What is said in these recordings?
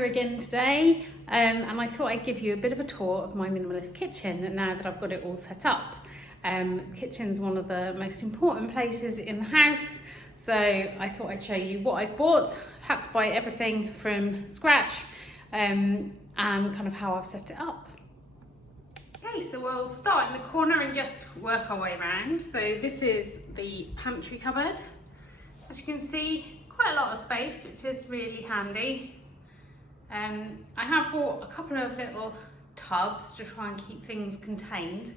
here again today, and I thought I'd give you a bit of a tour of my minimalist kitchen now that I've got it all set up. The kitchen's one of the most important places in the house, so I thought I'd show you what I've bought. I've had to buy everything from scratch and kind of how I've set it up. Okay, so we'll start in the corner and just work our way around. So this is the pantry cupboard. As you can see, quite a lot of space, which is really handy. I have bought a couple of little tubs to try and keep things contained,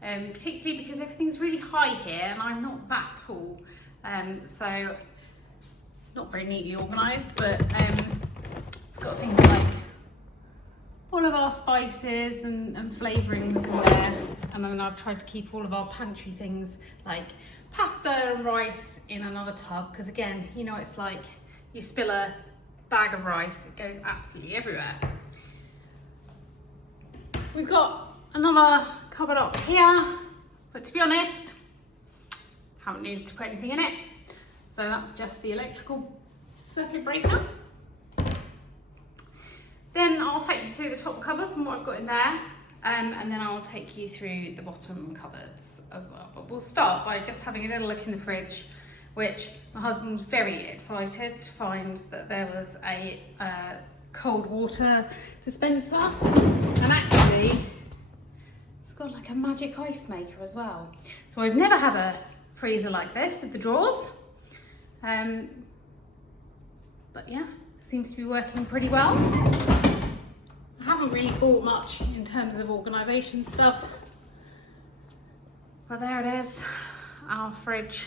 particularly because everything's really high here and I'm not that tall, so not very neatly organised, but I've got things like all of our spices and flavourings in there, and then I've tried to keep all of our pantry things like pasta and rice in another tub, because again, you know, it's like you spill a bag of rice, it goes absolutely everywhere. We've got another cupboard up here, but to be honest, haven't needed to put anything in it. So that's just the electrical circuit breaker. Then I'll take you through the top cupboards and what I've got in there, and then I'll take you through the bottom cupboards as well. But we'll start by just having a little look in the fridge, which my husband was very excited to find that there was a cold water dispenser, and actually it's got like a magic ice maker as well. So I've never had a freezer like this with the drawers, but yeah, seems to be working pretty well. I haven't really bought much in terms of organisation stuff, but there it is, our fridge.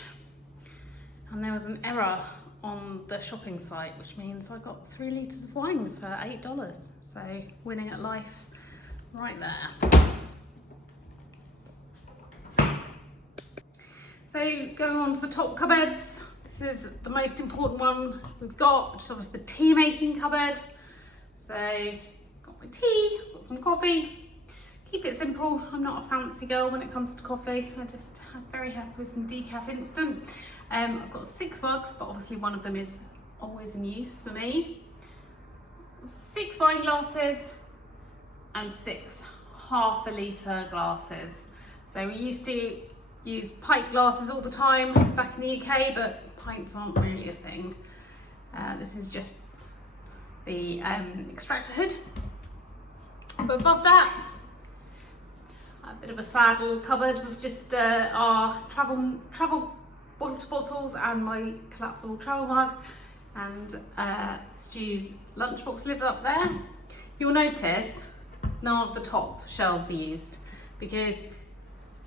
And there was an error on the shopping site, which means I got 3 litres of wine for $8. So winning at life right there. So going on to the top cupboards, this is the most important one we've got, which is obviously the tea making cupboard. So got my tea, got some coffee. Keep it simple. I'm not a fancy girl when it comes to coffee. I'm very happy with some decaf instant. I've got 6 mugs, but obviously one of them is always in use for me. 6 wine glasses and 6 half-a litre glasses. So we used to use pint glasses all the time back in the UK, but pints aren't really a thing. This is just the extractor hood. But above that, a bit of a sad little cupboard with just our travel water bottles and my collapsible travel mug, and Stu's lunchbox lives up there. You'll notice none of the top shelves are used, because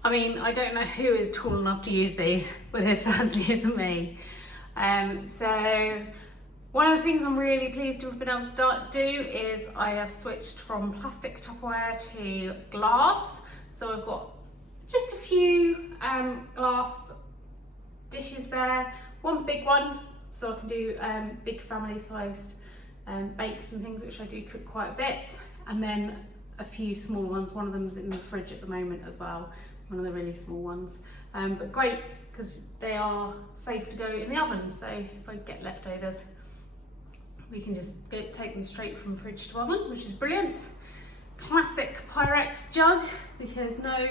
I mean, I don't know who is tall enough to use these, but there certainly isn't me. So one of the things I'm really pleased to have been able to do is I have switched from plastic Tupperware to glass. So I've got just a few glass dishes there, one big one, so I can do big family sized bakes and things, which I do cook quite a bit, and then a few small ones. One of them's in the fridge at the moment as well, one of the really small ones, but great because they are safe to go in the oven, so if I get leftovers we can just take them straight from fridge to oven, which is brilliant. Classic Pyrex jug, because no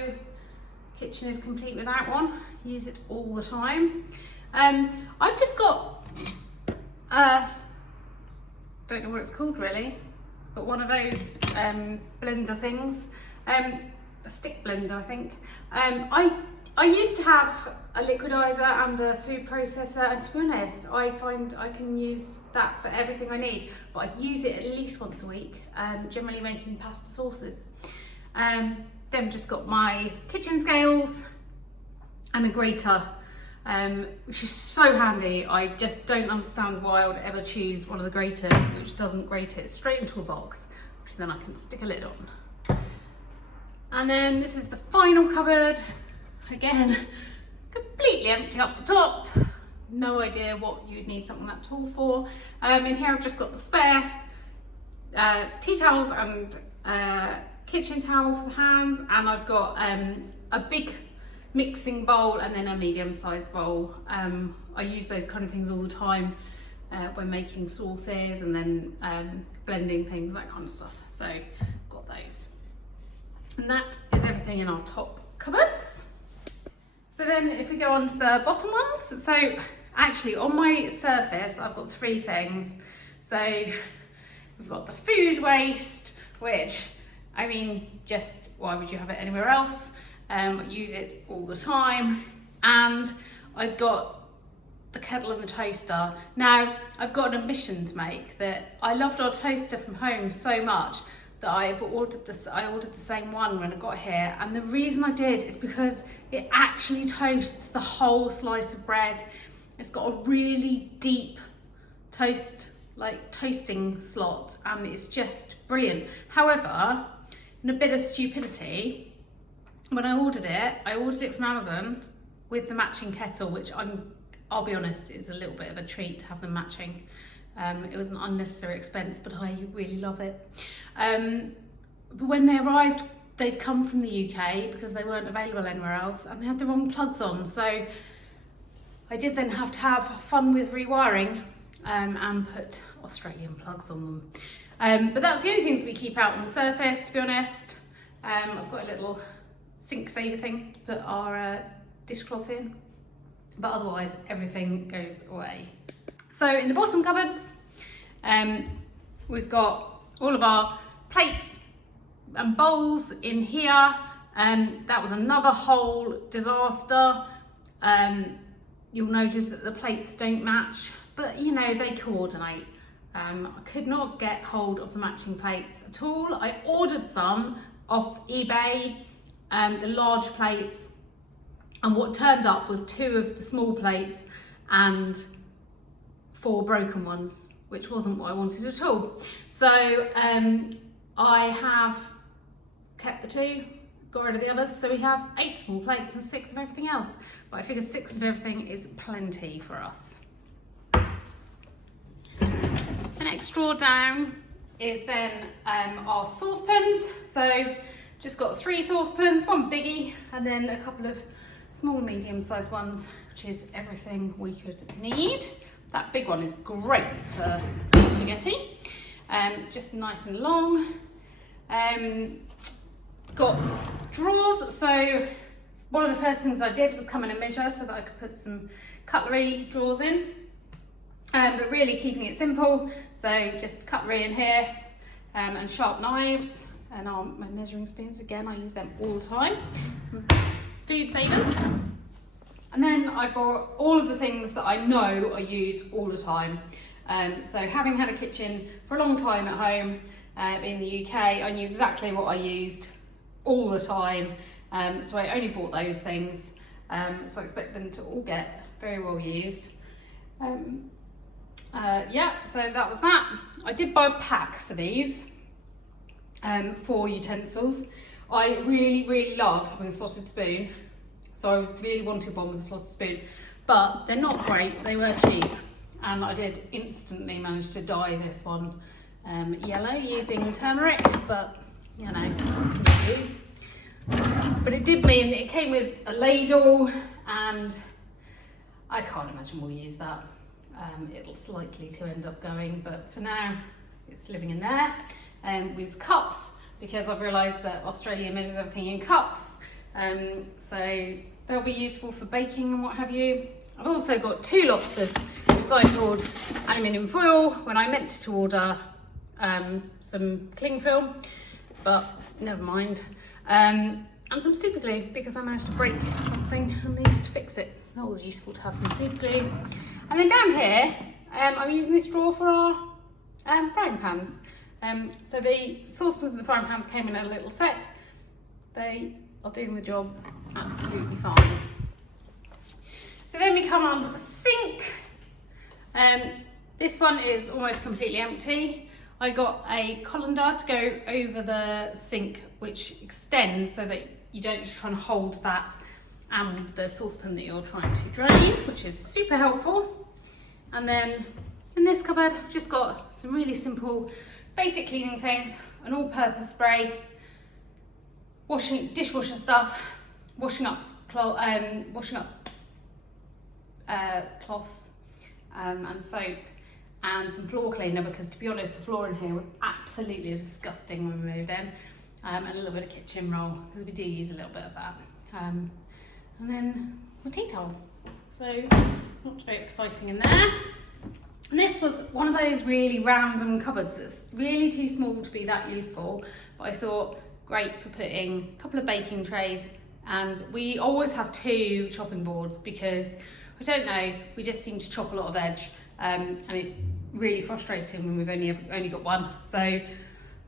kitchen is complete without one. Use it all the time. I've just got don't know what it's called really, but one of those blender things, a stick blender I think. I used to have a liquidizer and a food processor, and to be honest, I find I can use that for everything I need, but I use it at least once a week, generally making pasta sauces. Then just got my kitchen scales and a grater, which is so handy. I just don't understand why I would ever choose one of the graters which doesn't grate it straight into a box, which then I can stick a lid on. And then this is the final cupboard. Again, completely empty up the top. No idea what you'd need something that tall for. In here I've just got the spare tea towels and kitchen towel for the hands, and I've got a big mixing bowl and then a medium-sized bowl. I use those kind of things all the time when making sauces and then blending things, that kind of stuff. So got those. And that is everything in our top cupboards. So then if we go on to the bottom ones, so actually on my surface I've got 3 things. So we've got the food waste, which, I mean, just why would you have it anywhere else? Use it all the time. And I've got the kettle and the toaster. Now, I've got an admission to make that I loved our toaster from home so much that I ordered the same one when I got here. And the reason I did is because it actually toasts the whole slice of bread. It's got a really deep toasting slot, and it's just brilliant. However, in a bit of stupidity, when I ordered it from Amazon with the matching kettle, which I'll be honest, is a little bit of a treat to have them matching. It was an unnecessary expense, but I really love it. But when they arrived, they'd come from the UK because they weren't available anywhere else, and they had the wrong plugs on. So I did then have to have fun with rewiring and put Australian plugs on them. But that's the only things we keep out on the surface, to be honest. I've got a little sink saver thing to put our dishcloth in, but otherwise everything goes away. So in the bottom cupboards, we've got all of our plates and bowls in here. That was another whole disaster. You'll notice that the plates don't match, but you know, they coordinate. I could not get hold of the matching plates at all. I ordered some off eBay, the large plates, and what turned up was 2 of the small plates and 4 broken ones, which wasn't what I wanted at all. So I have kept the 2, got rid of the others, so we have 8 small plates and 6 of everything else. But I figure 6 of everything is plenty for us. The next drawer down is then our saucepans. So just got 3 saucepans, 1 biggie, and then a couple of small medium-sized ones, which is everything we could need. That big one is great for spaghetti, just nice and long. Got drawers, so one of the first things I did was come in and measure so that I could put some cutlery drawers in, but really keeping it simple. So just cutlery in here, and sharp knives, and my measuring spoons, again, I use them all the time. Food savers. And then I bought all of the things that I know I use all the time. So having had a kitchen for a long time at home in the UK, I knew exactly what I used all the time. So I only bought those things. So I expect them to all get very well used. Yeah, so that was that. I did buy a pack for these for utensils. I really love having a slotted spoon. So I really wanted one with a slotted spoon, but they're not great. They were cheap, and I did instantly manage to dye this one yellow using turmeric, but you know, what can you do? But it did mean that it came with a ladle, and I can't imagine we'll use that. It's likely to end up going, but for now, it's living in there. With cups, because I've realised that Australia measures everything in cups. So they'll be useful for baking and what have you. I've also got 2 lots of recycled aluminium foil when I meant to order some cling film, but never mind. And some super glue, because I managed to break something and needed to fix it. It's always useful to have some super glue. And then down here, I'm using this drawer for our frying pans. So the saucepans and the frying pans came in a little set. They are doing the job absolutely fine. So then we come on to the sink. This one is almost completely empty. I got a colander to go over the sink, which extends so that you don't just try and hold that and the saucepan that you're trying to drain, which is super helpful. And then in this cupboard, I've just got some really simple basic cleaning things, an all-purpose spray, dishwasher stuff, washing up cloths and soap, and some floor cleaner, because to be honest, the floor in here was absolutely disgusting when we moved in, and a little bit of kitchen roll, because we do use a little bit of that, and then my tea towel. So not very exciting in there. And this was one of those really random cupboards that's really too small to be that useful, but I thought great for putting a couple of baking trays, and we always have 2 chopping boards because, I don't know, we just seem to chop a lot of veg, and it's really frustrating when we've only got one. So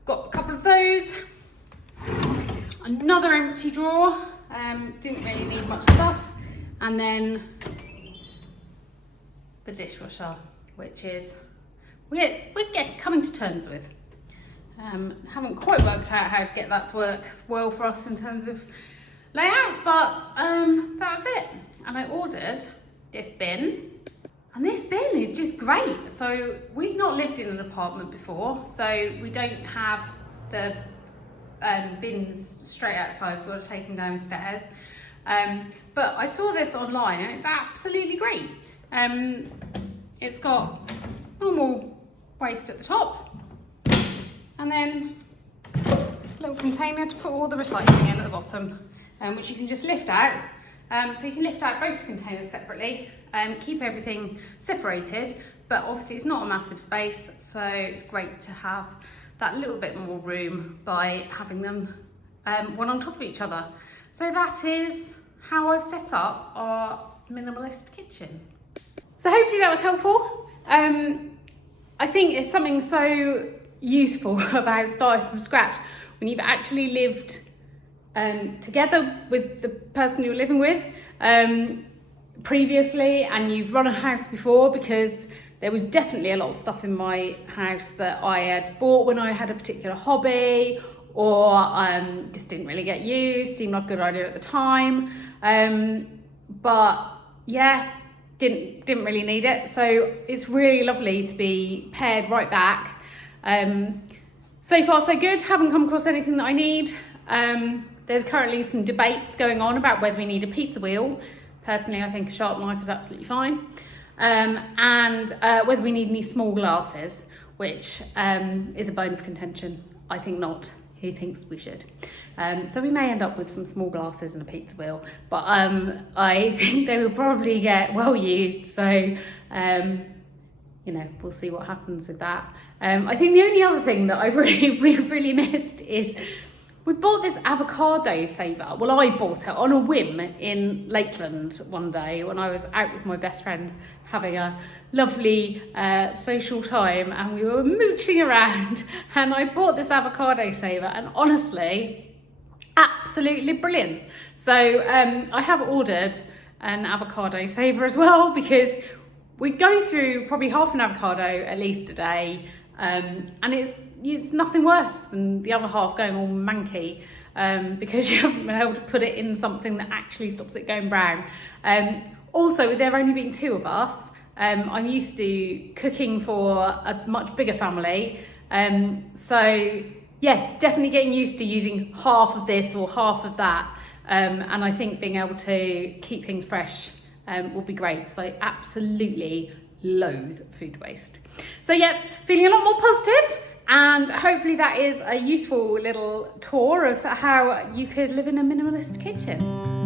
got a couple of those, another empty drawer, didn't really need much stuff, and then the dishwasher, which is we're coming to terms with. Haven't quite worked out how to get that to work well for us in terms of layout, but that's it. And I ordered this bin, and this bin is just great. So we've not lived in an apartment before, so we don't have the bins straight outside. We've got to take them downstairs. But I saw this online and it's absolutely great. It's got normal waste at the top, and then a little container to put all the recycling in at the bottom, which you can just lift out. So you can lift out both containers separately and keep everything separated, but obviously it's not a massive space, so it's great to have that little bit more room by having them one on top of each other. So that is how I've set up our minimalist kitchen. So hopefully that was helpful. I think it's something so useful about starting from scratch when you've actually lived together with the person you're living with previously, and you've run a house before, because there was definitely a lot of stuff in my house that I had bought when I had a particular hobby, or just didn't really get used, seemed like a good idea at the time, but yeah, didn't really need it. So it's really lovely to be paired right back. So far so good, haven't come across anything that I need. There's currently some debates going on about whether we need a pizza wheel. Personally, I think a sharp knife is absolutely fine. And whether we need any small glasses, which is a bone of contention. I think not. He thinks we should. So we may end up with some small glasses and a pizza wheel, but I think they will probably get well used. So, you know, we'll see what happens with that. I think the only other thing that I've really missed is we bought this avocado saver. Well, I bought it on a whim in Lakeland one day when I was out with my best friend having a lovely social time, and we were mooching around, and I bought this avocado saver, and honestly, absolutely brilliant. So I have ordered an avocado saver as well, because we go through probably half an avocado at least a day, and it's nothing worse than the other half going all manky, because you haven't been able to put it in something that actually stops it going brown. Also, with there only being 2 of us, I'm used to cooking for a much bigger family. So yeah, definitely getting used to using half of this or half of that. And I think being able to keep things fresh will be great. So I absolutely loathe food waste. So yeah, feeling a lot more positive. And hopefully that is a useful little tour of how you could live in a minimalist kitchen.